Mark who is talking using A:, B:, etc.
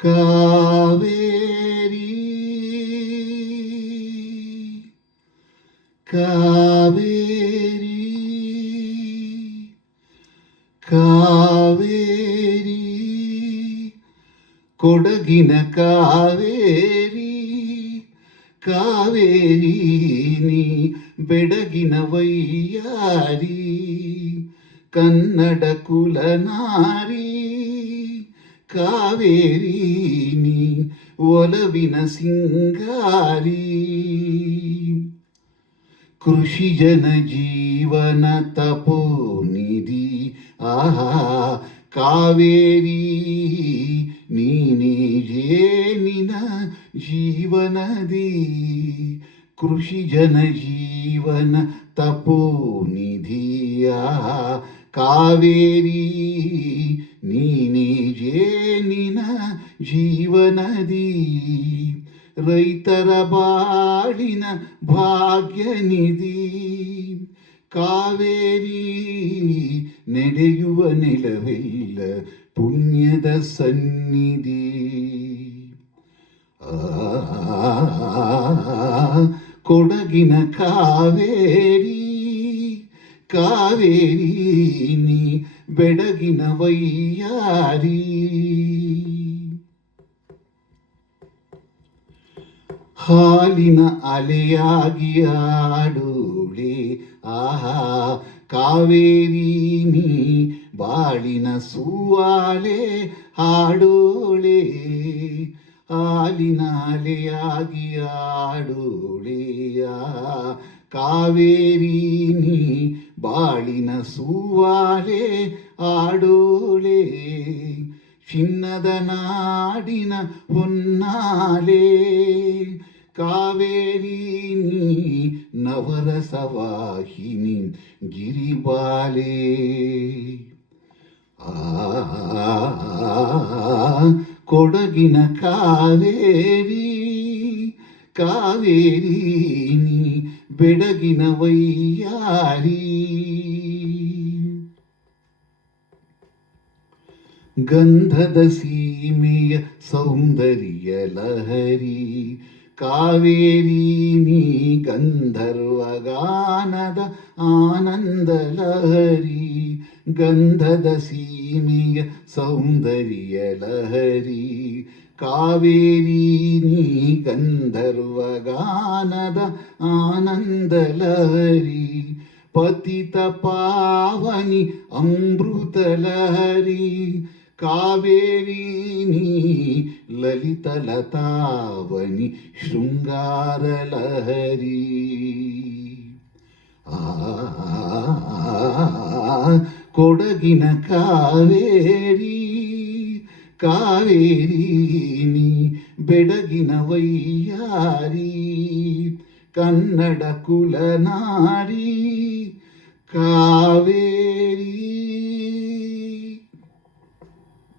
A: ಕಾವೇರಿ ಕಾವೇರಿ ಕಾವೇರಿ ಕೊಡಗಿನ ಕಾವೇರಿ ಕಾವೇರಿ ನೀ ಬೆಡಗಿನ ವೈಯಾರಿ ಕನ್ನಡ ಕುಲನಾರಿ కావేరీని ఒలవిన సింగారి. కృషి జన జీవన తపో నిధి. ఆహా కావేరీ నీనేజేనిన జీవనది. కృషి జన జీవన తపో నిధి. ఆహా కావేరీ నీ ರೈತರ ಬಾಳಿನ ಭಾಗ್ಯನಿಧಿ. ಕಾವೇರಿ ನಡೆಯುವ ನೆಲವೆಲ್ಲ ಪುಣ್ಯದ ಸನ್ನಿಧಿ. ಕೊಡಗಿನ ಕಾವೇರಿ ಕಾವೇರಿ ನೀ ಬೆಡಗಿನ ವೈಯಾರಿ. ಹಾಲಿನ ಅಲೆಯಾಗಿ ಆಡೋಳೆ ಆಹಾ, ಕಾವೇರಿ ನೀ ಬಾಳಿನ ಸೂವಾಲೆ ಹಾಡೋಳೆ ಹಾಲಿನ ಅಲೆಯಾಗಿ ಆಡೋಳೆ ಆಹಾ ಕಾವೇರಿ ನೀ ಬಾಳಿನ ಸೂವಾಲೆ ಆಡೋಳೆ ಚಿನ್ನದ ನಾಡಿನ ಹೊನ್ನಾಲೆ. ಕಾವೇರಿ ನೀ ನವರಸವಾಹಿನಿ ಗಿರಿಬಾಲೆ ಆ ಕೊಡಗಿನ ಕಾವೇರಿ ಕಾವೇರಿ ನೀ ಬೆಡಗಿನ ವೈಯಾರಿ ಗಂಧದ ಸೀಮೆಯ ಸೌಂದರ್ಯ ಲಹರಿ ಕಾವೇರಿ ನೀ ಗಂಧರ್ವಗಾನದ ಆನಂದ ಲಹರಿ ಗಂಧದ ಸೀಮೆಯ ಸೌಂದರ್ಯ ಲಹರಿ ಕಾವೇರಿ ನೀ ಗಂಧರ್ವಗಾನದ ಆನಂದ ಲಹರಿ ಪತಿತ ಪಾವನಿ ಅಮೃತ ಲಹರಿ ಕಾವೇರಿ ನೀ, ಲಲಿತ ಲತಾವನಿ ಶೃಂಗಾರ ಲಹರಿ. ಕೊಡಗಿನ ಕಾವೇರಿ ಕಾವೇರಿ ನೀ, ಬೆಡಗಿನ ವೈಯಾರಿ, ಕನ್ನಡ ಕುಲನಾರಿ ಕಾವೇರಿ